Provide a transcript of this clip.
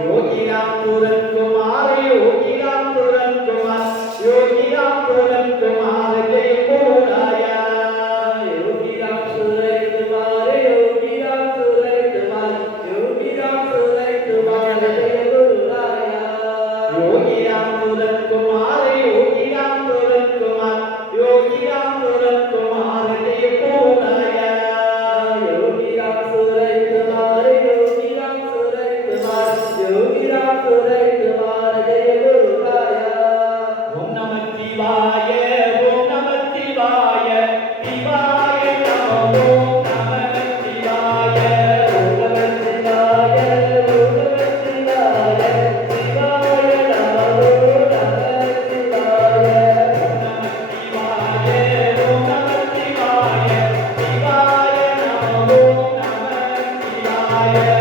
योगी राम तुरंत कुमार ஓம் நம சிவாய